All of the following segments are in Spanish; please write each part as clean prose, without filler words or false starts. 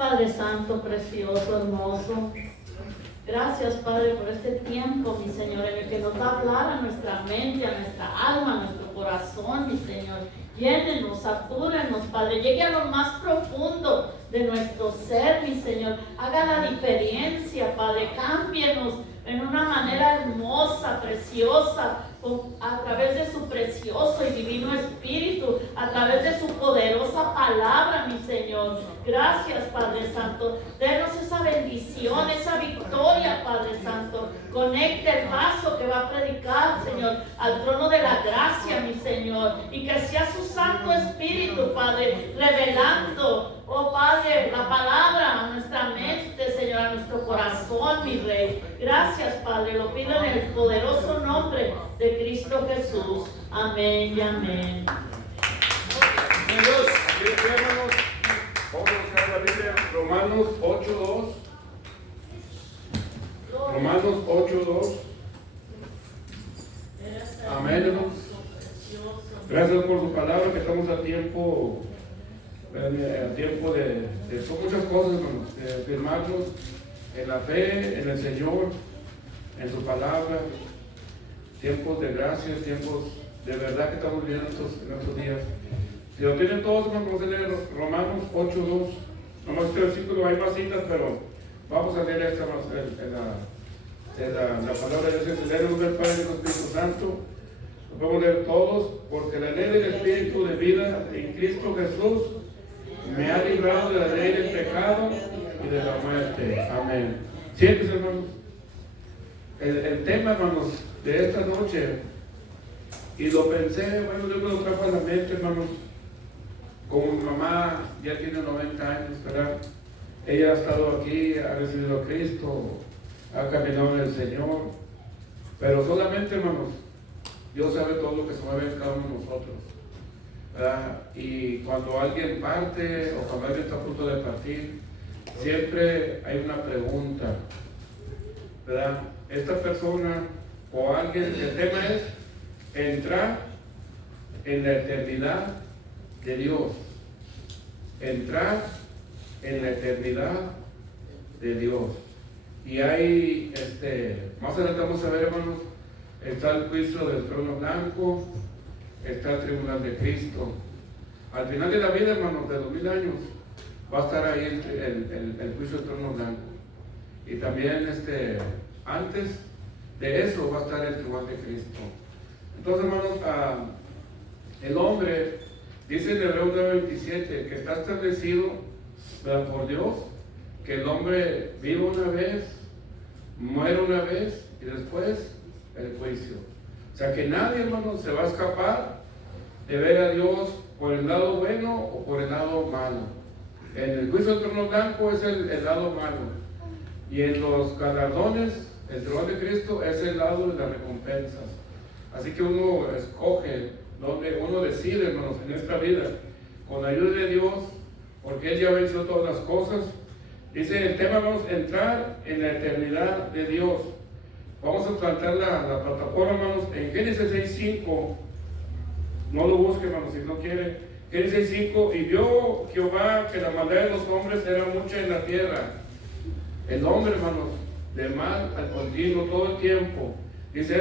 Padre Santo, precioso, hermoso. Gracias, Padre, por este tiempo, mi Señor, en el que nos va a hablar a nuestra mente, a nuestra alma, a nuestro corazón, mi Señor. Llénenos, satúrenos, Padre. Llegue a lo más profundo de nuestro ser, mi Señor. Haga la diferencia, Padre. Cámbienos en una manera hermosa, preciosa, a través de su precioso y divino Espíritu, a través de su poderosa palabra, mi Señor. Gracias, Padre Santo. Denos esa bendición, esa victoria, Padre Santo. Conecte el vaso que va a predicar, Señor, al trono de la gracia, mi Señor. Y que sea su Santo Espíritu, Padre, revelando, oh Padre, la palabra a nuestra mente, Señor, a nuestro corazón, mi Rey. Gracias, Padre. Lo pido en el poderoso nombre de Cristo Jesús. Amén y amén. Amigos, hermanos, vamos a buscar la Biblia, Romanos 8:2. Romanos 8:2. Amén, hermanos. Gracias por su palabra, que estamos a tiempo de son muchas cosas, hermanos, de afirmarnos en la fe, en el Señor, en su palabra. Tiempos de gracia, tiempos de verdad que estamos viviendo en estos días. Si lo tienen todos, vamos a leer Romanos 8:2. Nomás este versículo, hay más citas, pero vamos a leer esta más la palabra de Dios. Se lee en nombre del Padre y del Espíritu Santo. Lo podemos leer todos, porque la ley del Espíritu de vida en Cristo Jesús me ha librado de la ley del pecado y de la muerte. Amén. Siéntense, hermanos. El tema, hermanos, de esta noche, y lo pensé, bueno, Dios me lo trajo a la mente, hermanos. Como mi mamá ya tiene 90 años, ¿verdad? Ella ha estado aquí, ha recibido a Cristo, ha caminado en el Señor, pero solamente, hermanos, Dios sabe todo lo que se mueve en cada uno de nosotros, ¿verdad? Y cuando alguien parte o cuando alguien está a punto de partir, siempre hay una pregunta, ¿verdad? Esta persona o alguien, el tema es entrar en la eternidad de Dios. Entrar en la eternidad de Dios. Y hay, más adelante vamos a ver, hermanos, está el juicio del trono blanco, está el tribunal de Cristo. Al final de la vida, hermanos, de 2000 años, va a estar ahí el juicio del trono blanco. Y también, antes de eso va a estar el tribunal de Cristo. Entonces, hermanos, el hombre, dice en Hebreos 9:27, que está establecido, ¿verdad?, por Dios, que el hombre vive una vez, muere una vez y después el juicio. O sea que nadie, hermanos, se va a escapar de ver a Dios por el lado bueno o por el lado malo. En el juicio del trono blanco es el lado malo, y en los galardones, el trono de Cristo es el lado de las recompensas. Así que uno escoge, donde uno decide, hermanos, en esta vida, con la ayuda de Dios, porque Él ya venció todas las cosas. Dice el tema, vamos a entrar en la eternidad de Dios. Vamos a plantar la plataforma, hermanos, en Génesis 6:5. No lo busque, hermanos, si no quiere. Génesis 6:5, y vio Jehová que la maldad de los hombres era mucha en la tierra. El hombre, hermanos, de mal al continuo, todo el tiempo. Dice,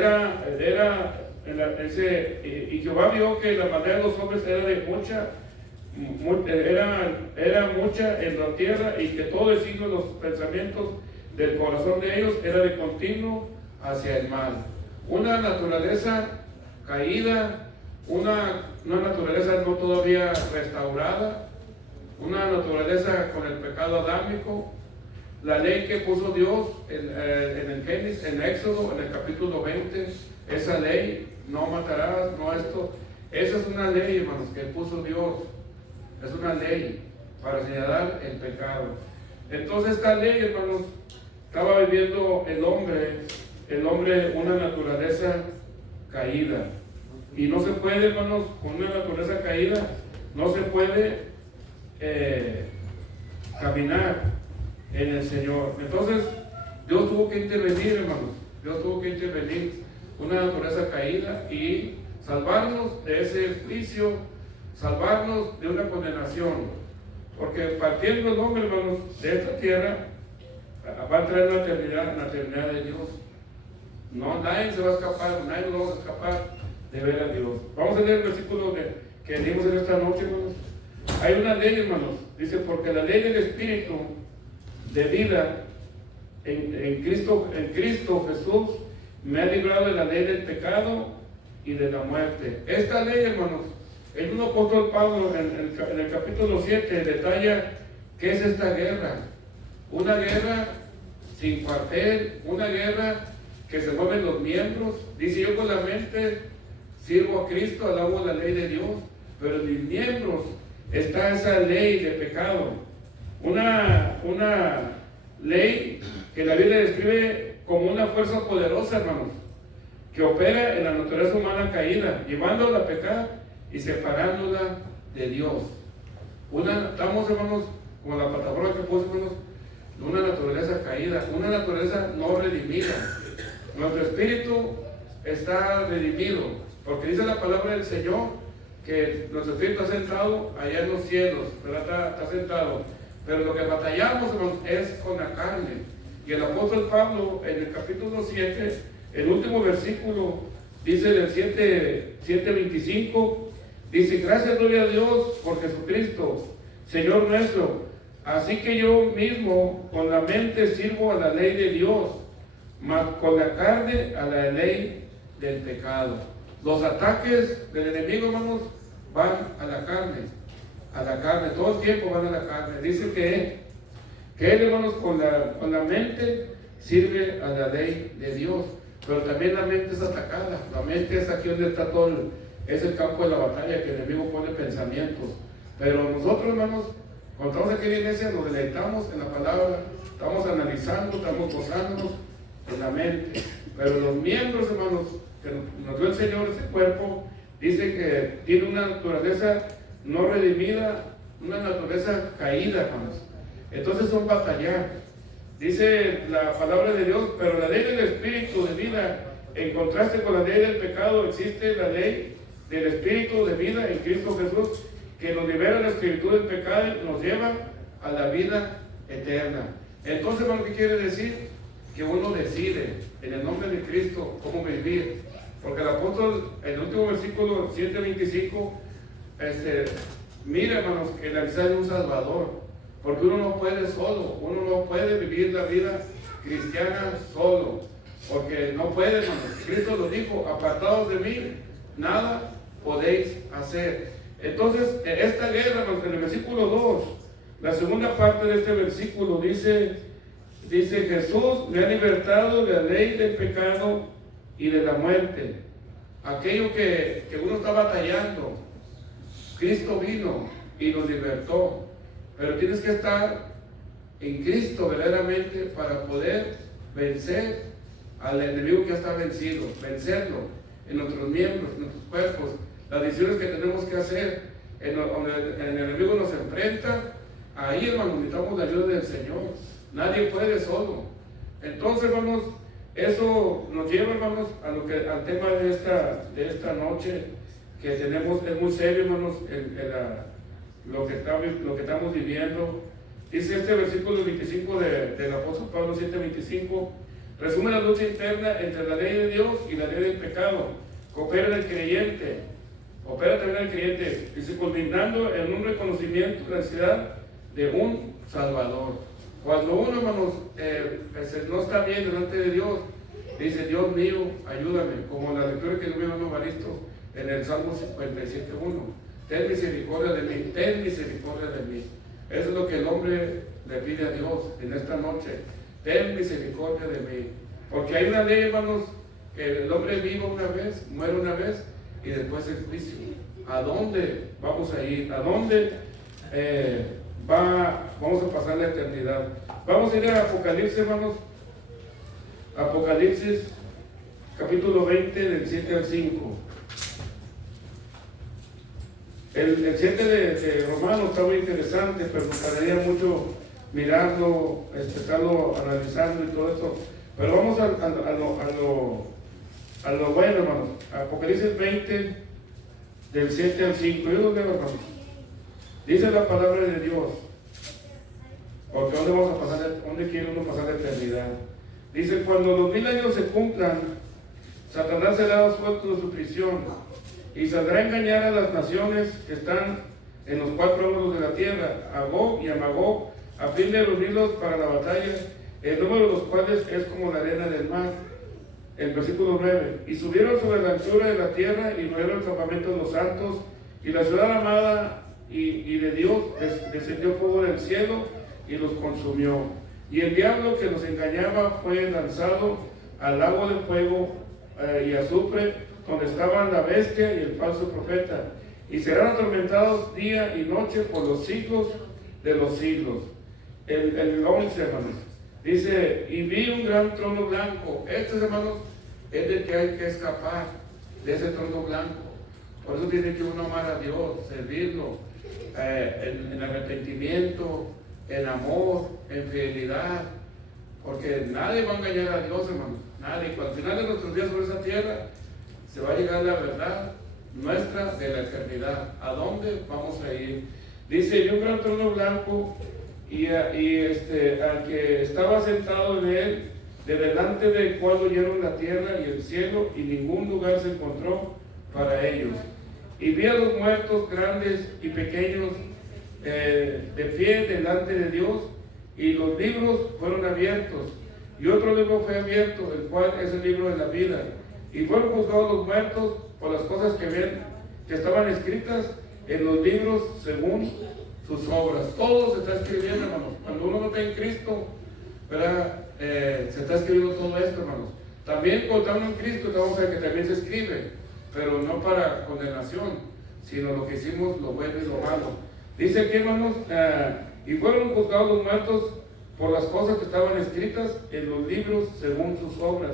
y Jehová vio que la maldad de los hombres era mucha en la tierra, y que todo el signo de los pensamientos del corazón de ellos era de continuo hacia el mal. Una naturaleza caída, una naturaleza no todavía restaurada, una naturaleza con el pecado adámico. La ley que puso Dios en Éxodo, en el capítulo 20, esa ley, no matarás, no esto, esa es una ley, hermanos, que puso Dios. Es una ley para señalar el pecado. Entonces esta ley, hermanos, estaba viviendo el hombre una naturaleza caída. Y no se puede, hermanos, con una naturaleza caída, no se puede caminar en el Señor. Entonces, Dios tuvo que intervenir, hermanos. Dios tuvo que intervenir, una naturaleza caída, y salvarnos de ese juicio, salvarnos de una condenación. Porque partiendo el hombre, hermanos, de esta tierra, va a traer la eternidad de Dios. No, nadie se va a escapar, nadie nos va a escapar de ver a Dios. Vamos a leer el versículo que leímos en esta noche, hermanos. Hay una ley, hermanos, dice, porque la ley del Espíritu de vida en Cristo Jesús me ha librado de la ley del pecado y de la muerte. Esta ley, hermanos, el mismo apóstol Pablo en el capítulo 7 detalla qué es esta guerra. Una guerra sin cuartel, una guerra que se mueven los miembros. Dice, yo con la mente sirvo a Cristo, alabo la ley de Dios, pero en mis miembros está esa ley de pecado. Una ley que la Biblia describe como una fuerza poderosa, hermanos, que opera en la naturaleza humana caída, llevándola a pecar y separándola de Dios. Estamos, hermanos, como la plataforma que puse, hermanos, una naturaleza caída, una naturaleza no redimida. Nuestro espíritu está redimido, porque dice la palabra del Señor que nuestro espíritu está sentado allá en los cielos, ¿verdad? Está sentado. Pero lo que batallamos, hermanos, es con la carne. Y el apóstol Pablo, en el capítulo 7, el último versículo, dice del 7:25, dice, gracias doy a Dios por Jesucristo, Señor nuestro. Así que yo mismo con la mente sirvo a la ley de Dios, mas con la carne a la ley del pecado. Los ataques del enemigo, hermanos, van a la carne, todo el tiempo van a la carne. Dice que él, hermanos, con la mente sirve a la ley de Dios, pero también la mente es atacada. La mente es aquí donde está es el campo de la batalla, que el enemigo pone pensamientos. Pero nosotros, hermanos, cuando estamos aquí en la iglesia, nos deleitamos en la palabra, estamos analizando, estamos gozándonos en la mente. Pero los miembros, hermanos, que nos dio el Señor, ese cuerpo, dice que tiene una naturaleza no redimida, una naturaleza caída, hermanos. Entonces son batallar. Dice la palabra de Dios, pero la ley del Espíritu de vida, en contraste con la ley del pecado, existe la ley del Espíritu de vida en Cristo Jesús, que nos libera de la esclavitud del pecado y nos lleva a la vida eterna. Entonces, hermano, ¿qué quiere decir? Que uno decide en el nombre de Cristo cómo vivir. Porque el apóstol, en el último versículo 7:25, mira, hermanos, que la necesidad de un Salvador. Porque uno no puede solo, uno no puede vivir la vida cristiana solo. Porque no puede, hermanos. Cristo lo dijo, apartados de mí, nada podéis hacer. Entonces, en esta guerra, hermanos, en el versículo 2, la segunda parte de este versículo dice, Jesús me ha libertado de la ley del pecado y de la muerte. Aquello que uno está batallando, Cristo vino y nos libertó. Pero tienes que estar en Cristo verdaderamente para poder vencer al enemigo que ya está vencido, vencerlo en nuestros miembros, en nuestros cuerpos, las decisiones que tenemos que hacer, donde el enemigo nos enfrenta. Ahí, hermanos, necesitamos la ayuda del Señor. Nadie puede solo. Entonces, hermanos, eso nos lleva, hermanos, al tema de esta noche que tenemos. Es muy serio, hermanos, lo que estamos viviendo. Dice este versículo 25 del apóstol Pablo 7:25, resume la lucha interna entre la ley de Dios y la ley del pecado. Opera en el creyente, dice, culminando en un reconocimiento de la necesidad de un Salvador. Cuando uno, hermanos, no está bien delante de Dios, dice, Dios mío, ayúdame, como la lectura que yo veo en Evaristo en el Salmo 57:1. Ten misericordia de mí, ten misericordia de mí. Eso es lo que el hombre le pide a Dios en esta noche. Ten misericordia de mí. Porque hay una ley, hermanos, que el hombre vive una vez, muere una vez y después el juicio. ¿A dónde vamos a ir? ¿A dónde vamos a pasar la eternidad? Vamos a ir a Apocalipsis, hermanos. Apocalipsis, capítulo 20, del 7 al 5. El 7 de Romanos está muy interesante, pero nos gustaría mucho mirarlo, estarlo analizando y todo eso. Pero vamos a lo bueno, hermanos. Apocalipsis 20, del 7 al 5. Yo lo leo, hermanos. Dice la palabra de Dios. Porque ¿dónde quiere uno pasar la eternidad? Dice, cuando los 1000 años se cumplan, Satanás será suelto de su prisión y saldrá a engañar a las naciones que están en los 4 ángulos de la tierra, a Gog y a Magog, a fin de reunirlos para la batalla, el número de los cuales es como la arena del mar. El versículo 9, y subieron sobre la altura de la tierra y rodearon el campamento de los santos y la ciudad amada y de Dios descendió fuego del cielo y los consumió. Y el diablo que los engañaba fue lanzado al lago de fuego y azufre, donde estaban la bestia y el falso profeta, y serán atormentados día y noche por los siglos de los siglos. El 11, hermanos, dice, y vi un gran trono blanco. Hermanos, es de que hay que escapar de ese trono blanco. Por eso tiene que uno amar a Dios, servirlo, en arrepentimiento, en amor, en fidelidad, porque nadie va a engañar a Dios, hermanos, nadie. Al final de nuestros días sobre esa tierra se va a llegar la verdad nuestra de la eternidad. ¿A dónde vamos a ir? Dice, vi un gran trono blanco y al que estaba sentado en él, de delante del cual oyeron la tierra y el cielo, y ningún lugar se encontró para ellos. Y vi a los muertos grandes y pequeños de pie delante de Dios, y los libros fueron abiertos, y otro libro fue abierto, el cual es el libro de la vida, y fueron juzgados los muertos por las cosas que estaban escritas en los libros según sus obras. Todo se está escribiendo, hermanos. Cuando uno no está en Cristo, ¿verdad? Se está escribiendo todo esto, hermanos. También cuando estamos en Cristo, vamos a ver que también se escribe, pero no para condenación, sino lo que hicimos, lo bueno y lo malo. Dice aquí, hermanos, y fueron juzgados los muertos por las cosas que estaban escritas en los libros según sus obras.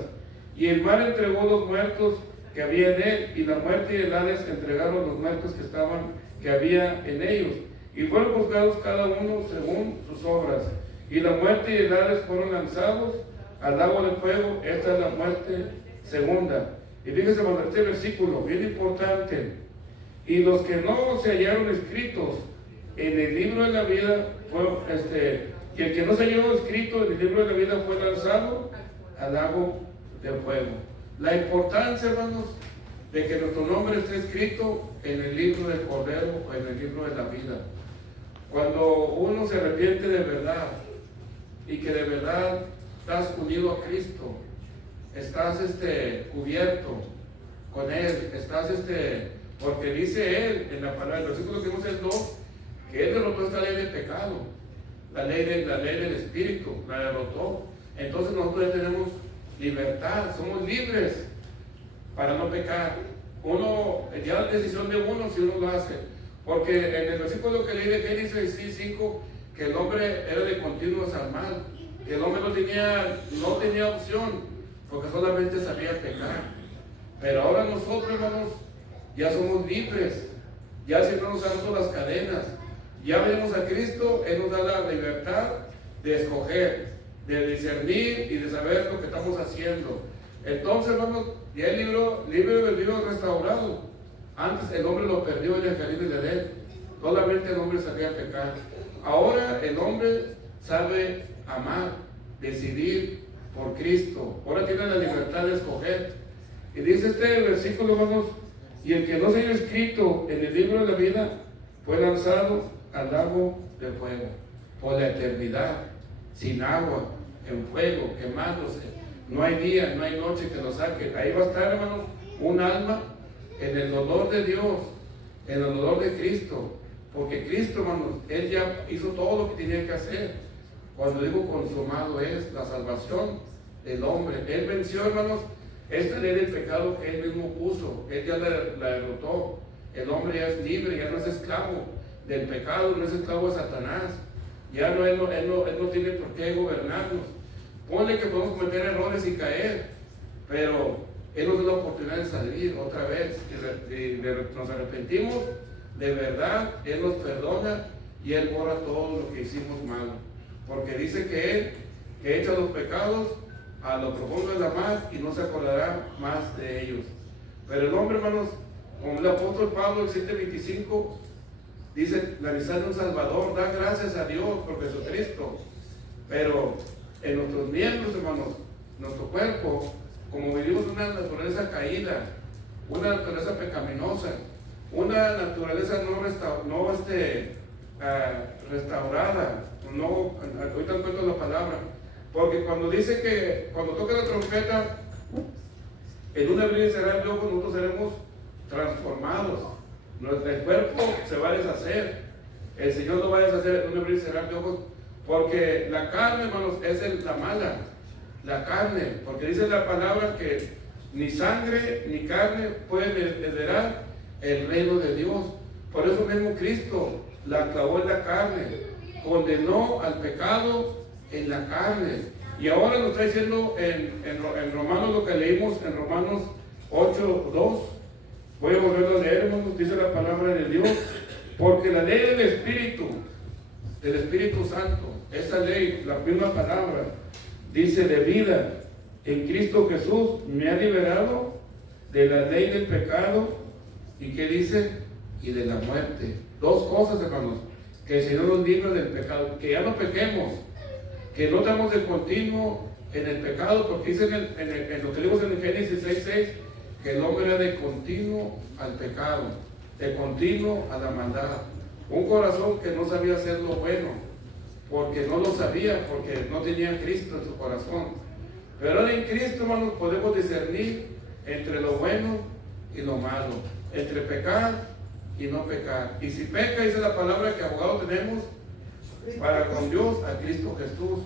Y el mar entregó los muertos que había en él, y la muerte y el Hades entregaron los muertos que había en ellos. Y fueron juzgados cada uno según sus obras. Y la muerte y el Hades fueron lanzados al lago de fuego. Esta es la muerte segunda. Y fíjense, hermano, este versículo, bien importante. Y los que no se hallaron escritos en el libro de la vida, y el que no se halló escrito en el libro de la vida fue lanzado al lago de fuego. La importancia, hermanos, de que nuestro nombre esté escrito en el libro del Cordero o en el libro de la vida. Cuando uno se arrepiente de verdad y que de verdad estás unido a Cristo, estás cubierto con Él, estás porque dice Él en la palabra, el versículo que vimos es 2, que Él derrotó esta ley de pecado, la ley del Espíritu, la derrotó. Entonces nosotros ya tenemos libertad, somos libres para no pecar. Ya la decisión de uno si uno lo hace, porque en el versículo que leí de Génesis 6:5, que el hombre era de continuo al mal, que el hombre no tenía opción, porque solamente sabía pecar. Pero ahora nosotros, hermanos, ya somos libres, ya si no nos han roto las cadenas, ya venimos a Cristo, Él nos da la libertad de escoger, de discernir y de saber lo que estamos haciendo. Entonces, hermanos, ya el libro restaurado. Antes el hombre lo perdió en el jardín de Edén, solamente el hombre sabía pecar. Ahora el hombre sabe amar, decidir por Cristo. Ahora tiene la libertad de escoger. Y dice este versículo, hermanos, y el que no se haya escrito en el libro de la vida fue lanzado al lago de fuego por la eternidad, sin agua, en fuego, quemándose. No hay día, no hay noche que lo saque. Ahí va a estar, hermanos, un alma en el dolor de Dios, en el dolor de Cristo. Porque Cristo, hermanos, Él ya hizo todo lo que tenía que hacer. Cuando digo consumado es la salvación del hombre. Él venció, hermanos, esta ley del pecado que Él mismo puso. Él ya la derrotó. El hombre ya es libre, ya no es esclavo del pecado, no es esclavo de Satanás. Ya él no tiene por qué gobernarnos. Ponle que podemos cometer errores y caer, pero Él nos da la oportunidad de salir otra vez. Nos arrepentimos, de verdad, Él nos perdona y Él borra todo lo que hicimos malo. Porque dice que echa los pecados a lo profundo de la mar y no se acordará más de ellos. Pero el hombre, hermanos, como el apóstol Pablo, el 7:25, dice la necesidad de un Salvador, da gracias a Dios por Jesucristo. Pero en nuestros miembros, hermanos, nuestro cuerpo, como vivimos una naturaleza caída, una naturaleza pecaminosa, una naturaleza restaurada, ahorita encuentro la palabra, porque cuando dice que cuando toca la trompeta, en un abrir y cerrar de ojos nosotros seremos transformados, el cuerpo se va a deshacer, el Señor lo va a deshacer en un abrir y cerrar de ojos, porque la carne, hermanos, es la mala, la carne, porque dice la palabra que ni sangre ni carne pueden heredar el reino de Dios. Por eso mismo Cristo la clavó en la carne, condenó al pecado en la carne. Y ahora nos está diciendo en Romanos, lo que leímos en Romanos 8:2. Voy a volverlo a leer, hermanos, dice la palabra de Dios. Porque la ley del Espíritu Santo, esa ley, la misma palabra, dice de vida en Cristo Jesús, me ha liberado de la ley del pecado. ¿Y qué dice? Y de la muerte. Dos cosas, hermanos, que el Señor nos libre del pecado, que ya no pequemos, que no estamos de continuo en el pecado, porque dice en lo que leemos en Génesis 6:6, que el hombre era de continuo al pecado, de continuo a la maldad. Un corazón que no sabía hacer lo bueno, porque no lo sabía, porque no tenía Cristo en su corazón. Pero ahora en Cristo, hermanos, podemos discernir entre lo bueno y lo malo, entre pecar y no pecar. Y si peca, dice la palabra que abogado tenemos para con Dios, a Cristo Jesús.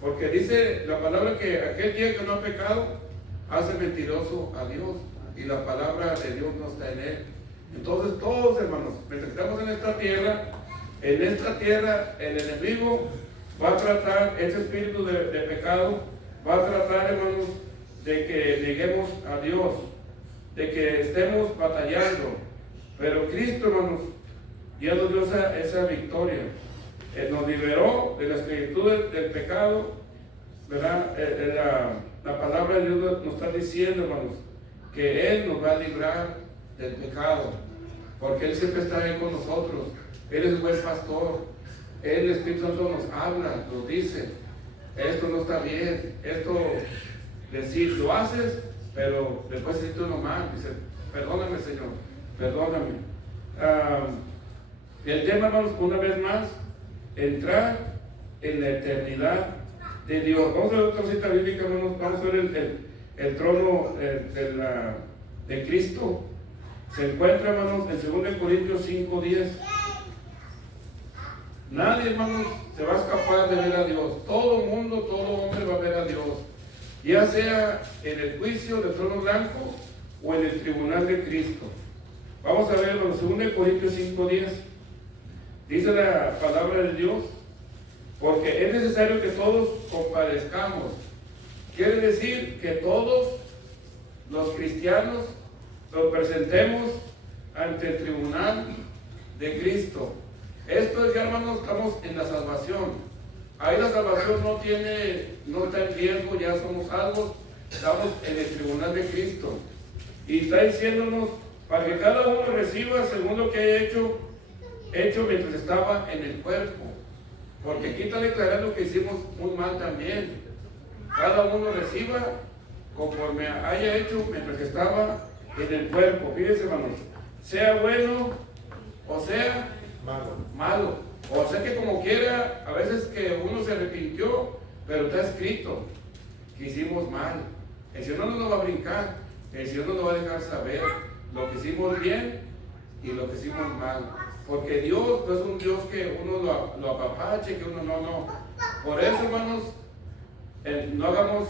Porque dice la palabra que aquel día que no ha pecado, hace mentiroso a Dios. Y la palabra de Dios no está en él. Entonces todos, hermanos, mientras estamos en esta tierra el enemigo va a tratar, ese espíritu de pecado, va a tratar, hermanos, de que neguemos a Dios, de que estemos batallando. Pero Cristo, hermanos, ya nos dio esa victoria. Él nos liberó de la esclavitud del pecado, ¿verdad? La palabra de Dios nos está diciendo, hermanos, que Él nos va a librar del pecado, porque Él siempre está ahí con nosotros. Él es el buen pastor. El Espíritu Santo nos habla, nos dice, esto no está bien, esto, decir, lo haces, pero después sientes uno mal, dice, perdóname, Señor, perdóname. El tema, hermanos, una vez más, entrar en la eternidad de Dios. Vamos a ver otra cita bíblica, hermanos. Vamos a ver el trono de Cristo. Se encuentra, hermanos, en 2 Corintios 5:10. Nadie, hermanos, se va a escapar de ver a Dios. Todo mundo, todo hombre va a ver a Dios, ya sea en el juicio del trono blanco o en el tribunal de Cristo. Vamos a ver, hermanos, 2 Corintios 5:10. Dice la palabra de Dios, porque es necesario que todos compadezcamos. Quiere decir que todos los cristianos nos presentemos ante el tribunal de Cristo. Esto es, ya, hermanos, estamos en la salvación. Ahí la salvación no está en riesgo, ya somos salvos, estamos en el tribunal de Cristo. Y está diciéndonos para que cada uno reciba según lo que haya hecho mientras estaba en el cuerpo. Porque aquí está declarando que hicimos muy mal también. Cada uno reciba conforme haya hecho mientras estaba en el cuerpo. Fíjense, hermanos, sea bueno o sea malo. O sea que como quiera, a veces que uno se arrepintió, pero está escrito que hicimos mal. El Señor no nos va a brincar, el Señor nos va a dejar saber lo que hicimos bien y lo que hicimos mal. Porque Dios no es un Dios que uno lo apapache, que uno no. Por eso, hermanos, no hagamos,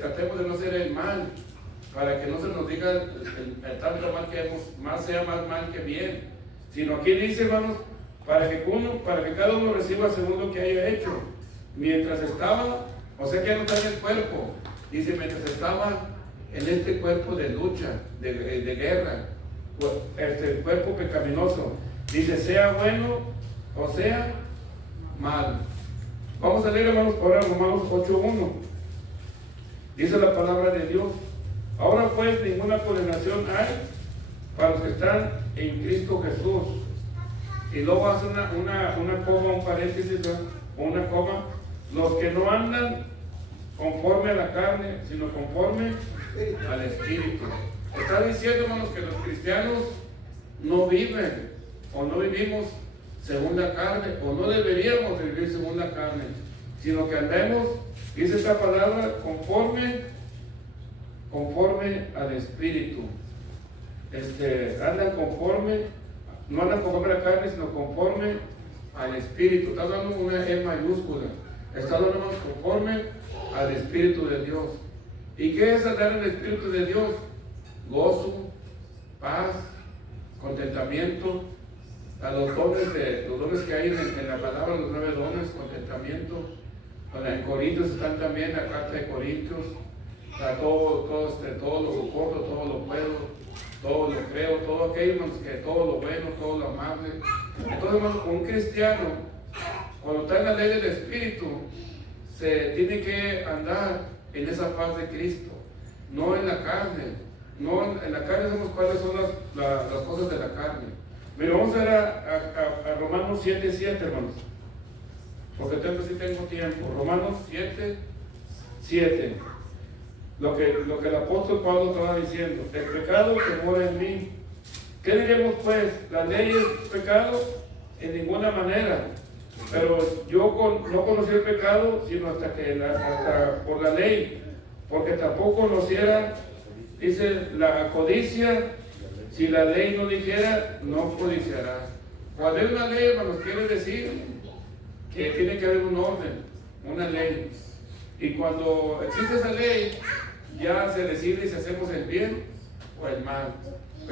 tratemos de no hacer el mal, para que no se nos diga el tanto mal que hemos, más sea más mal que bien. Sino aquí dice, hermanos, para que cada uno reciba según lo que haya hecho. Mientras estaba, o sea que ya no está en el cuerpo, dice, mientras estaba en este cuerpo de lucha, de guerra, este cuerpo pecaminoso. Dice, sea bueno o sea malo. Vamos a leer, hermanos, ahora Romanos 8:1. Dice la palabra de Dios. Ahora pues ninguna condenación hay para los que están en Cristo Jesús. Y luego hace una coma, un paréntesis, ¿verdad? O una coma. Los que no andan conforme a la carne, sino conforme al Espíritu. Está diciendo, hermanos, que los cristianos no viven o no vivimos según la carne, o no deberíamos vivir según la carne, sino que andemos, dice esta palabra, conforme al Espíritu. Andan conforme, no andan conforme a la carne, sino conforme al Espíritu. Está hablando una E mayúscula. Está hablando conforme al Espíritu de Dios. ¿Y qué es andar en el Espíritu de Dios? Gozo, paz, contentamiento, a los dones que hay en la palabra, los 9 dones, contentamiento. En Corintios están también la carta de Corintios, todo lo soporto, todo lo puedo, todo lo creo, todo aquello, que todo lo bueno, todo lo amable. Entonces, hermanos, un cristiano, cuando está en la ley del Espíritu, se tiene que andar en esa paz de Cristo, no en la carne. No, en la carne sabemos cuáles son las cosas de la carne. Pero vamos a ver a Romanos 7:7, hermanos, porque sí tengo tiempo. Romanos 7:7. Lo que el apóstol Pablo estaba diciendo: el pecado que mora en mí. ¿Qué diremos pues? ¿La ley es pecado? En ninguna manera. Pero yo no conocí el pecado sino hasta por la ley, porque tampoco conociera, dice, la codicia. Si la ley no dijera, no codiciarás. Cuando hay una ley, hermanos, quiere decir que tiene que haber un orden, una ley. Y cuando existe esa ley, ya se decide si hacemos el bien o el mal.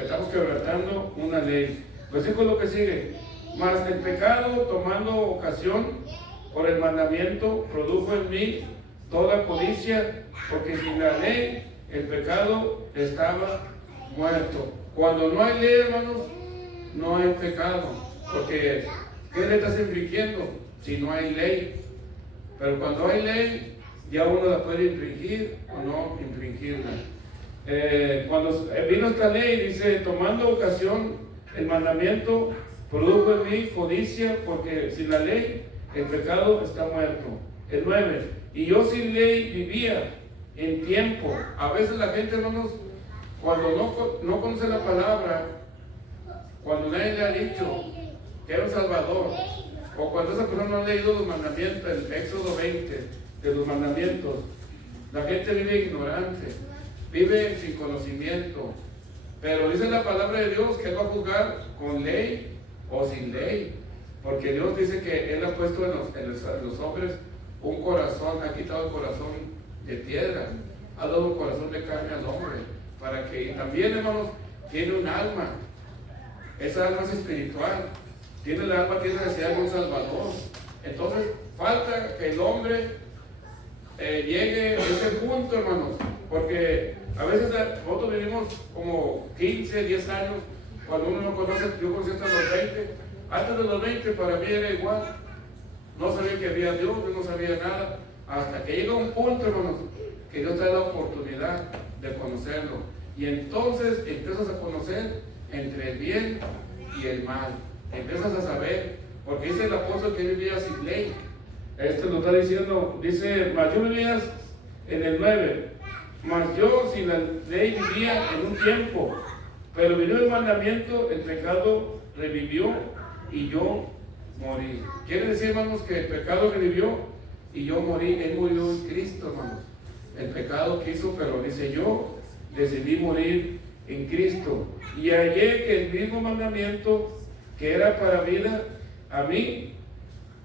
Estamos quebrantando una ley. Versículo que sigue: mas el pecado, tomando ocasión por el mandamiento, produjo en mí toda codicia, porque sin la ley el pecado estaba muerto. Cuando no hay ley, hermanos, no hay pecado, porque ¿qué le estás infringiendo si no hay ley? Pero cuando hay ley, ya uno la puede infringir o no infringirla. Cuando vino esta ley, dice, tomando ocasión el mandamiento, produjo en mí codicia, porque sin la ley el pecado está muerto. El 9, y yo sin ley vivía en tiempo. A veces la gente, hermanos, cuando no conoce la palabra, cuando nadie le ha dicho que era un Salvador, o cuando esa persona no ha leído los mandamientos, el Éxodo 20 de los mandamientos, la gente vive ignorante, vive sin conocimiento. Pero dice la palabra de Dios que Él va a juzgar con ley o sin ley, porque Dios dice que Él ha puesto en los hombres un corazón, ha quitado el corazón de piedra, ha dado un corazón de carne al hombre, para que también, hermanos, tiene un alma. Esa alma es espiritual, tiene el alma, tiene necesidad de un Salvador. Entonces falta que el hombre llegue a ese punto, hermanos, porque a veces nosotros vivimos como 15, 10 años, cuando uno no conoce. Yo conocí hasta los 20, antes de los 20 para mí era igual, no sabía que había Dios, yo no sabía nada, hasta que llega un punto, hermanos, que Dios te da la oportunidad de conocerlo, y entonces empiezas a conocer entre el bien y el mal, empiezas a saber, porque dice el apóstol que vivía sin ley. Esto lo está diciendo, dice, mas yo vivía en el 9, mas yo sin la ley vivía en un tiempo, pero vino el mandamiento, el pecado revivió y yo morí. Quiere decir, hermanos, que el pecado revivió y yo morí. Él murió en Cristo, hermanos. El pecado quiso, pero dice, yo decidí morir en Cristo. Y hallé que el mismo mandamiento que era para vida, a mí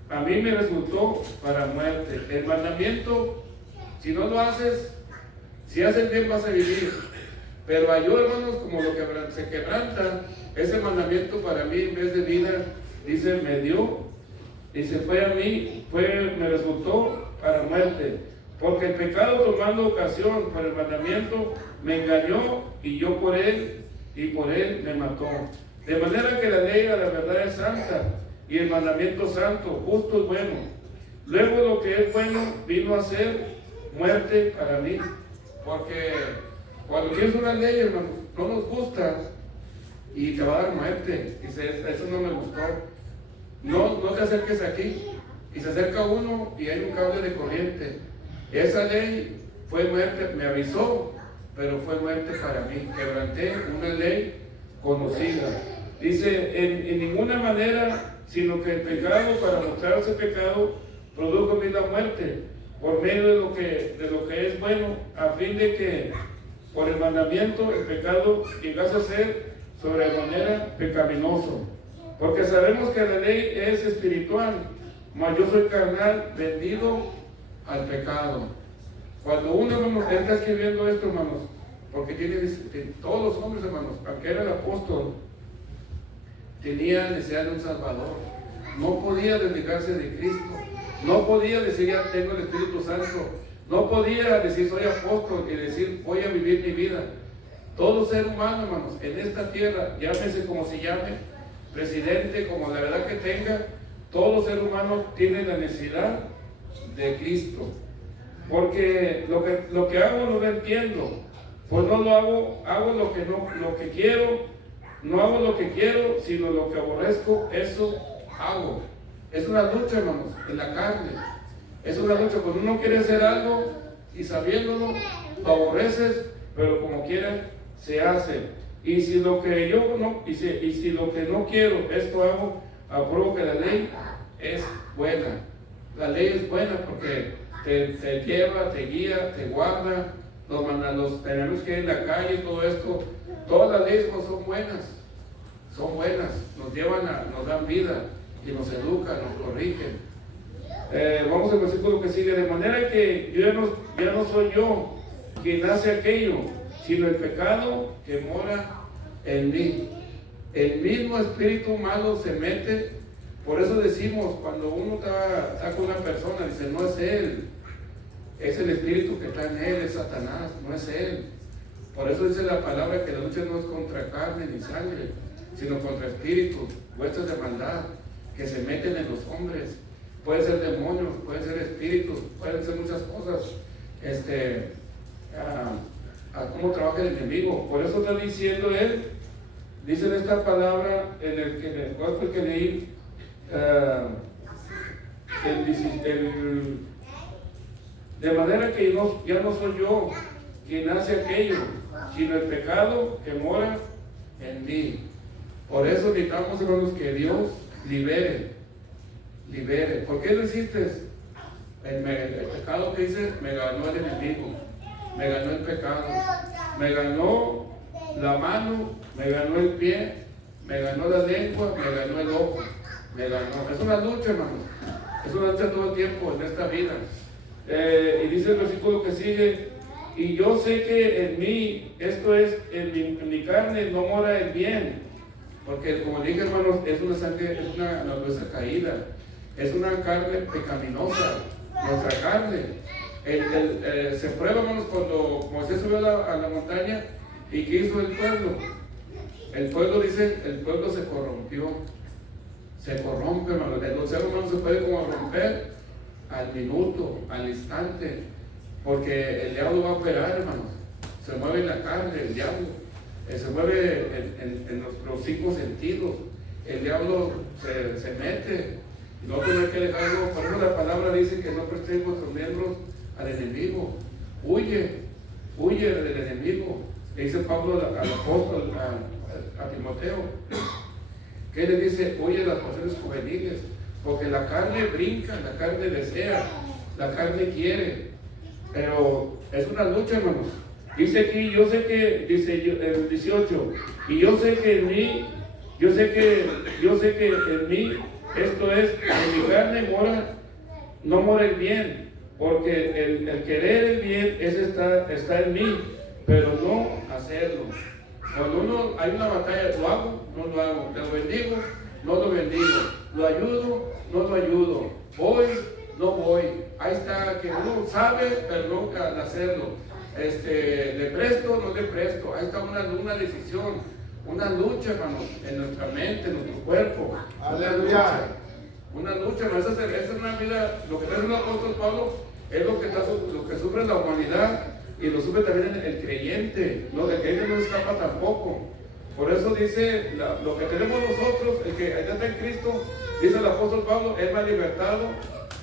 me resultó para muerte. El mandamiento, si no lo haces, si haces bien vas a vivir. Pero yo, hermanos, como lo que se quebranta, ese mandamiento para mí en vez de vida, dice, me dio, dice, fue a mí, me resultó para muerte. Porque el pecado, tomando ocasión por el mandamiento, me engañó y yo por él me mató. De manera que la ley de la verdad es santa y el mandamiento santo, justo y bueno. Luego lo que es bueno vino a ser muerte para mí. Porque cuando tienes una ley, hermano, no nos gusta y te va a dar muerte. Dice, eso no me gustó. no te acerques aquí. Y se acerca uno y hay un cable de corriente. Esa ley fue muerte, me avisó, pero fue muerte para mí. Quebranté una ley conocida. Dice, en ninguna manera, sino que el pecado, para mostrarse pecado, produjo en mí la muerte, por medio de lo que es bueno, a fin de que por el mandamiento el pecado llegase a ser sobremanera pecaminoso. Porque sabemos que la ley es espiritual, mas yo soy carnal, vendido al pecado. Cuando uno, hermanos, está escribiendo esto, hermanos, porque todos los hombres, hermanos, aunque era el apóstol, tenía necesidad de un Salvador. No podía desligarse de Cristo. No podía decir, ya tengo el Espíritu Santo. No podía decir, soy apóstol, y decir, voy a vivir mi vida. Todo ser humano, hermanos, en esta tierra, llámese como se llame, presidente, como la verdad que tenga, todo ser humano tiene la necesidad de Cristo. Porque lo que hago no lo entiendo. Pues no lo hago lo que quiero, no hago lo que quiero, sino lo que aborrezco, eso hago. Es una lucha, hermanos, en la carne. Es una lucha cuando uno quiere hacer algo y sabiéndolo, lo aborreces, pero como quiera, se hace. Y si lo que yo no, y si lo que no quiero, esto hago, apruebo que la ley es buena. La ley es buena porque te lleva, te guía, te guarda. Los tenemos que ir en la calle, todo esto, todas las leyes no son buenas, nos llevan nos dan vida y nos educan, nos corrigen. Vamos al versículo que sigue, de manera que ya no soy yo quien hace aquello, sino el pecado que mora en mí. El mismo espíritu malo se mete, por eso decimos, cuando uno está con una persona, dice, no es él. Es el espíritu que está en él, es Satanás, no es él. Por eso dice la palabra que la lucha no es contra carne ni sangre, sino contra espíritus, huestes de maldad, que se meten en los hombres. Pueden ser demonios, pueden ser espíritus, pueden ser muchas cosas. A cómo trabaja el enemigo. Por eso está diciendo él, dice en esta palabra, ¿cuál fue el que leí? De manera que ya no soy yo quien hace aquello, sino el pecado que mora en mí. Por eso necesitamos, hermanos, que Dios libere. ¿Por qué lo hiciste? El pecado que hice me ganó el enemigo, me ganó el pecado, me ganó la mano, me ganó el pie, me ganó la lengua, me ganó el ojo, me ganó. Es una lucha, hermanos, es una lucha todo el tiempo en esta vida. Y dice el versículo que sigue, y yo sé que en mí, esto es, en mi carne no mora el bien, porque como dije, hermanos, es una sangre, es una naturaleza caída, es una carne pecaminosa, nuestra carne. Se prueba, hermanos, cuando Moisés subió a la montaña, y ¿qué hizo el pueblo? El pueblo, dice, el pueblo se corrompió, se corrompe, hermanos. El ser humano se puede como romper al minuto, al instante, porque el diablo va a operar, hermanos. Se mueve en la carne, el diablo, se mueve en nuestros 5 sentidos. El diablo se mete, y no tiene que dejarlo. Por eso la palabra dice que no prestéis vuestros miembros al enemigo. Huye del enemigo. Le dice Pablo al apóstol, a Timoteo, que le dice, huye de las pasiones juveniles. Porque la carne brinca, la carne desea, la carne quiere, pero es una lucha, hermanos. Dice aquí, yo sé que, dice el 18, y yo sé que en mí, esto es, en mi carne no mora el bien, porque el querer el bien, ese está en mí, pero no hacerlo. Cuando hay una batalla, ¿lo hago? No lo hago. ¿Lo bendigo? No lo bendigo. ¿Lo ayudo? No lo ayudo. ¿Voy? No voy. Ahí está, que uno sabe, pero nunca al hacerlo. ¿Le presto? No le presto. Ahí está una decisión, una lucha, hermanos, en nuestra mente, en nuestro cuerpo. Aleluya. Una lucha, hermanos. Esa es una vida, lo que está haciendo el apóstol Pablo, es lo que sufre la humanidad y lo sufre también el creyente. No, el creyente no escapa tampoco. Por eso dice, lo que tenemos nosotros, el que allá está en Cristo, dice el apóstol Pablo, él me ha libertado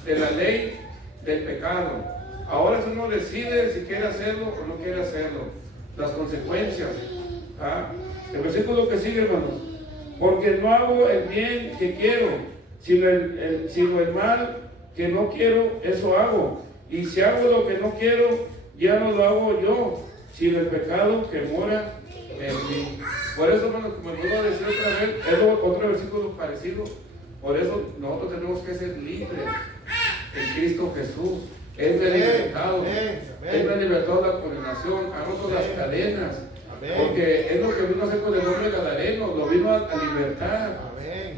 de la ley del pecado. Ahora si uno decide si quiere hacerlo o no quiere hacerlo, las consecuencias. El versículo que sigue, hermanos, porque no hago el bien que quiero, sino el mal que no quiero, eso hago. Y si hago lo que no quiero, ya no lo hago yo, sino el pecado que mora en mí. Por eso, hermanos, como les voy a decir otra vez, es otro versículo parecido. Por eso nosotros tenemos que ser libres en Cristo Jesús. Él me ha libertado. Él me ha libertado de la condenación, ha roto las cadenas. Porque es lo que vino a hacer con el hombre gadareno, lo vino a libertar,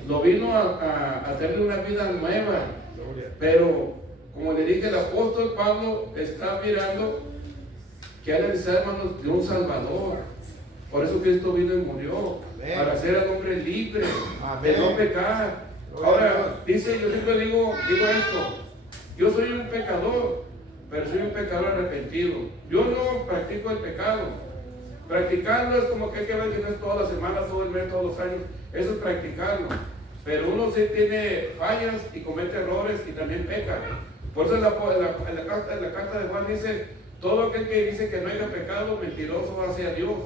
lo vino a darle una vida nueva. Pero, como le dije, el apóstol Pablo está mirando que hay necesidad, hermanos, de un Salvador. Por eso Cristo vino y murió, para hacer al hombre libre, de no pecar. Ahora, dice, yo siempre digo esto, yo soy un pecador, pero soy un pecador arrepentido. Yo no practico el pecado. Practicarlo es como que hay que ver que no es todas las semanas, todo el mes, todos los años. Eso es practicarlo. Pero uno sí tiene fallas y comete errores y también peca. Por eso en la carta de Juan dice, todo aquel que dice que no haya pecado, mentiroso hacia Dios.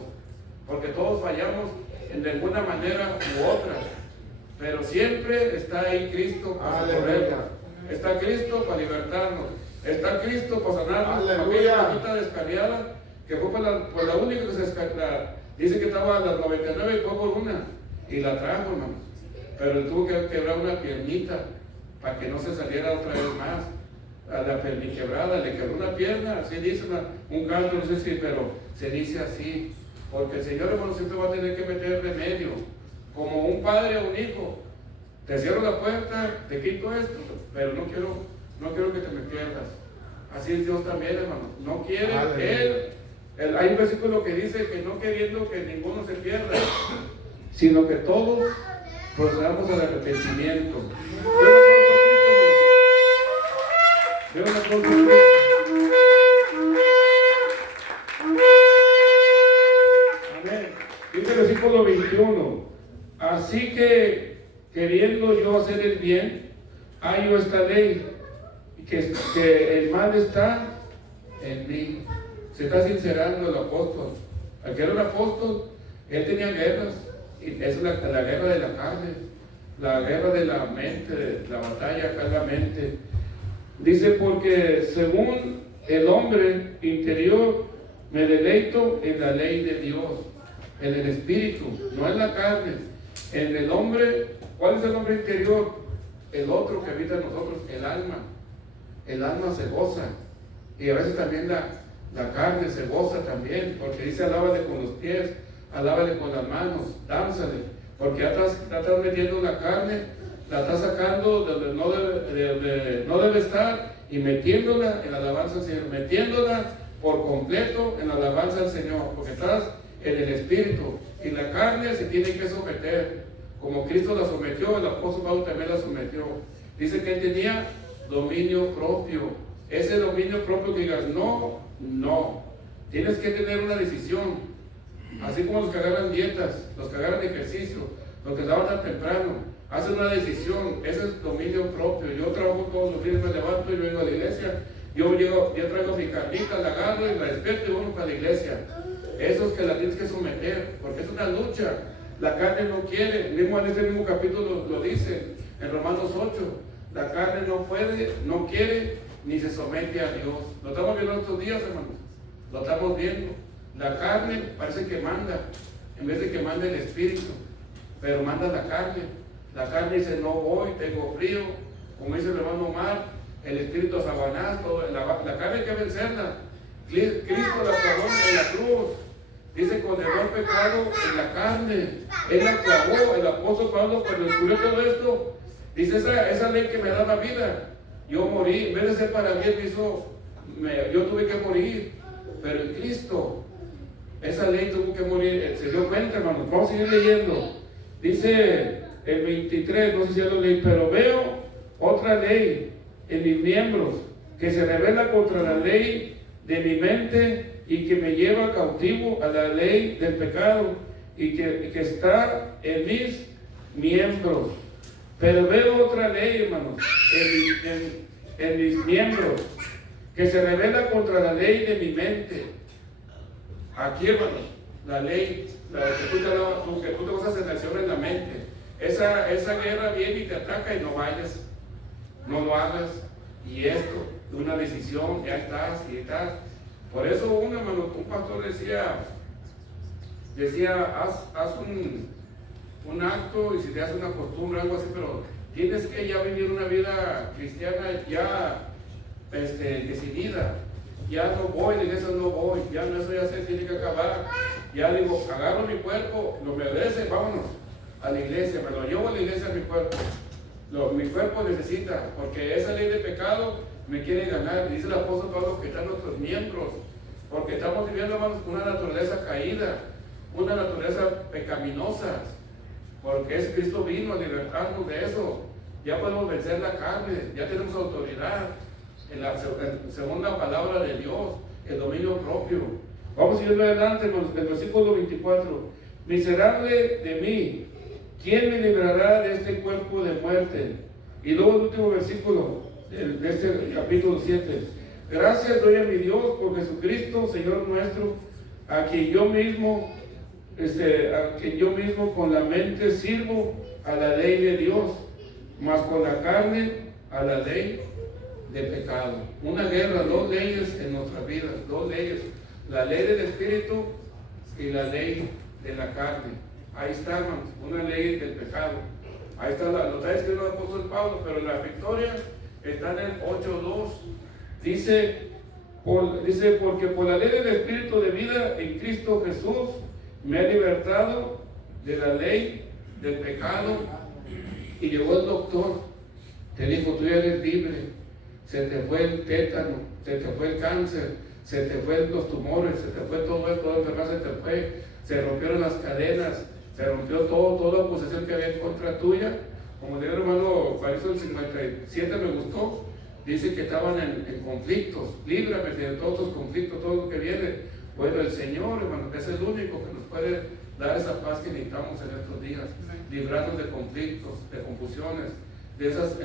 Porque todos fallamos de alguna manera u otra. Pero siempre está ahí Cristo para socorrernos. Está Cristo para libertarnos. Está Cristo para sanarnos. Aquella manita descarriada que fue por la única que se descarrió. Dice que estaba a las 99 y fue por una. Y la trajo, hermanos. Pero él tuvo que quebrar una piernita para que no se saliera otra vez más. A la pierna quebrada, le quebró una pierna, así dice un canto, no sé si, pero se dice así. Porque el Señor, hermano, siempre va a tener que meter remedio. Como un padre o un hijo. Te cierro la puerta, te quito esto, pero no quiero que te me pierdas. Así es Dios también, hermano. No quiere hay un versículo que dice que no queriendo que ninguno se pierda, sino que todos procedamos al arrepentimiento. Veo una cosa, amén. Dice el versículo 21. Así que, queriendo yo hacer el bien, hallo esta ley, que el mal está en mí. Se está sincerando el apóstol. Al que era un apóstol, él tenía guerras. Y es la guerra de la carne, la guerra de la mente, la batalla acá en la mente. Dice, porque según el hombre interior, me deleito en la ley de Dios, en el espíritu, no en la carne. En el hombre, ¿cuál es el hombre interior? El otro que habita en nosotros, el alma. El alma se goza. Y a veces también la carne se goza también, porque dice, alábale con los pies, alábale con las manos, dánzale. Porque ya estás metiendo la carne, la estás sacando donde no debe estar y metiéndola en la alabanza al Señor, metiéndola por completo en la alabanza al Señor, porque estás en el espíritu y la carne se tiene que someter, como Cristo la sometió, el apóstol Pablo también la sometió. Dice que él tenía dominio propio. Ese dominio propio que digas, no, tienes que tener una decisión. Así como los que agarran dietas, los que agarran ejercicio, los que se levantan temprano, hacen una decisión. Ese es dominio propio. Yo trabajo todos los días, me levanto y vengo a la iglesia. Yo traigo mi carnita, la agarro y la despierto y voy para la iglesia. Esos que la tienes que someter, porque es una lucha. La carne no quiere, mismo en este mismo capítulo lo dice, en Romanos 8. La carne no puede, no quiere, ni se somete a Dios. Lo estamos viendo estos días, hermanos. Lo estamos viendo. La carne parece que manda, en vez de que mande el espíritu, pero manda la carne. La carne dice, no voy, tengo frío, como dice el hermano Omar, el espíritu Sabanás, la carne hay que vencerla. Cristo la clavó en la cruz, dice, condenó el pecado en la carne, él la clavó. El apóstol Pablo, cuando descubrió todo esto, dice, esa ley que me daba vida, yo morí, en vez de ser para bien, yo tuve que morir, pero en Cristo, esa ley tuvo que morir. Se dio cuenta, hermano. Vamos a seguir leyendo. Dice el 23, no sé si ya lo leí, pero veo otra ley en mis miembros que se revela contra la ley de mi mente y que me lleva cautivo a la ley del pecado y que está en mis miembros. Pero veo otra ley, hermanos, en mis miembros, que se revela contra la ley de mi mente. Aquí, hermanos, la ley, que tú te vas a sensación en la mente. Esa guerra viene y te ataca y no vayas, no lo hagas. Y esto, una decisión, ya estás y estás. Por eso un pastor decía, haz un acto y si te hace una costumbre, algo así, pero tienes que ya vivir una vida cristiana ya decidida. Ya no voy, de iglesia no voy, ya no, eso ya se tiene que acabar. Ya digo, agarro mi cuerpo, lo me obedece, vámonos a la iglesia, me lo llevo a la iglesia a mi cuerpo. Mi cuerpo necesita, porque esa ley de pecado me quiere ganar. Dice el apóstol Pablo que están nuestros miembros, porque estamos viviendo, hermanos, una naturaleza caída, una naturaleza pecaminosa, porque Cristo vino a libertarnos de eso. Ya podemos vencer la carne, ya tenemos autoridad en la segunda palabra de Dios, el dominio propio. Vamos a ir adelante en el versículo 24. Miserable de mí, ¿quién me librará de este cuerpo de muerte? Y luego el último versículo de este capítulo 7. Gracias doy a mi Dios por Jesucristo, Señor nuestro, a quien yo mismo con la mente sirvo a la ley de Dios, mas con la carne a la ley de pecado. Una guerra, dos leyes en nuestras vidas, dos leyes. La ley del Espíritu y la ley de la carne. Ahí está, hermanos, una ley del pecado. Ahí está, lo está escribiendo el apóstol Pablo, pero la victoria está en el 8:2. Dice, porque por la ley del Espíritu de vida en Cristo Jesús me ha libertado de la ley del pecado. Y llegó el doctor, te dijo, tú ya eres libre, se te fue el tétano, se te fue el cáncer, se te fue los tumores, se te fue todo esto, toda enfermedad se te fue, se rompieron las cadenas, se rompió toda la acusación que había en contra tuya. Como dijo el hermano Pariso del 57, me gustó, dice que estaban en conflictos. Líbrame de todos tus conflictos, todo lo que viene. Bueno, el Señor, hermano, es el único que nos puede dar esa paz que necesitamos en estos días, librarnos de conflictos, de confusiones, de esas,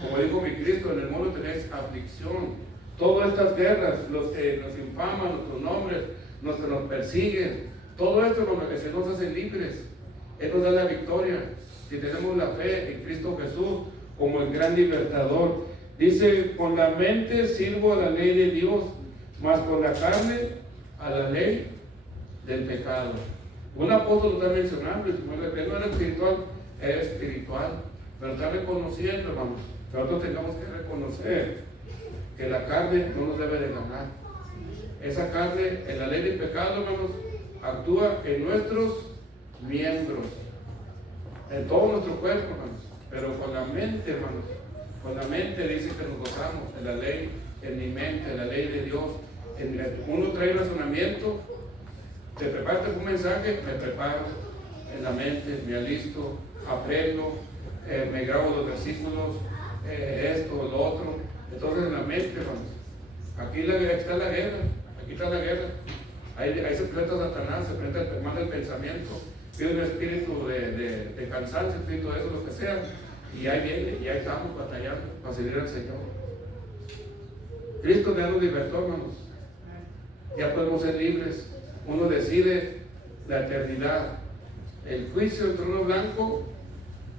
como dijo mi Cristo, en el mundo tenéis aflicción. Todas estas guerras, los que nos infaman, nuestros nombres, los que nos persiguen, todo esto, hermano, que se nos hace libres. Él nos da la victoria si tenemos la fe en Cristo Jesús como el gran libertador. Dice, con la mente sirvo a la ley de Dios, mas con la carne a la ley del pecado. Un apóstol lo está mencionando, él no era espiritual, era espiritual, pero está reconociendo, hermanos, que nosotros tengamos que reconocer que la carne no nos debe de ganar. Esa carne, en la ley del pecado, hermanos, actúa en nuestros miembros, en todo nuestro cuerpo, hermanos, pero con la mente, hermanos, con la mente dice que nos gozamos en la ley, en mi mente, en la ley de Dios. Uno trae un razonamiento, te preparas un mensaje, me preparo en la mente, me alisto, aprendo, me grabo los versículos, esto, lo otro. Entonces en la mente, hermanos, aquí está la guerra, aquí está la guerra. Ahí se presenta Satanás, se presenta, manda el pensamiento, pide un espíritu de cansancio, espíritu de eso, lo que sea, y ahí viene, y ahí estamos batallando para servir al Señor. Cristo ya nos libertó, hermanos. Ya podemos ser libres. Uno decide la eternidad, el juicio, el trono blanco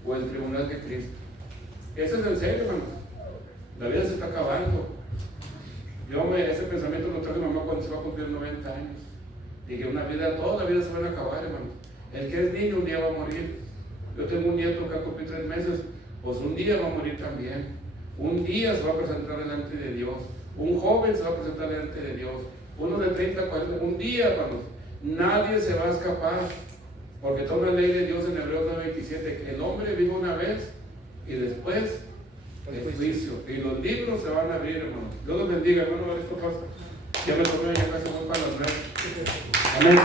o el tribunal de Cristo. Ese es el serio, hermanos. La vida se está acabando. Ese pensamiento lo traje mi mamá cuando se va a cumplir 90 años. Dije, toda la vida se van a acabar, hermanos. El que es niño un día va a morir. Yo tengo un nieto que ha cumplido 3 meses, pues un día va a morir también. Un día se va a presentar delante de Dios. Un joven se va a presentar delante de Dios. Uno de 30, 40, un día, hermanos. Nadie se va a escapar. Porque está una ley de Dios en Hebreos 9:27, que el hombre vive una vez y después el juicio. Y los libros se van a abrir, hermanos. Dios los bendiga, hermano. Esto pasa. Ya me tomé, ya casi voy para las 9. Amén.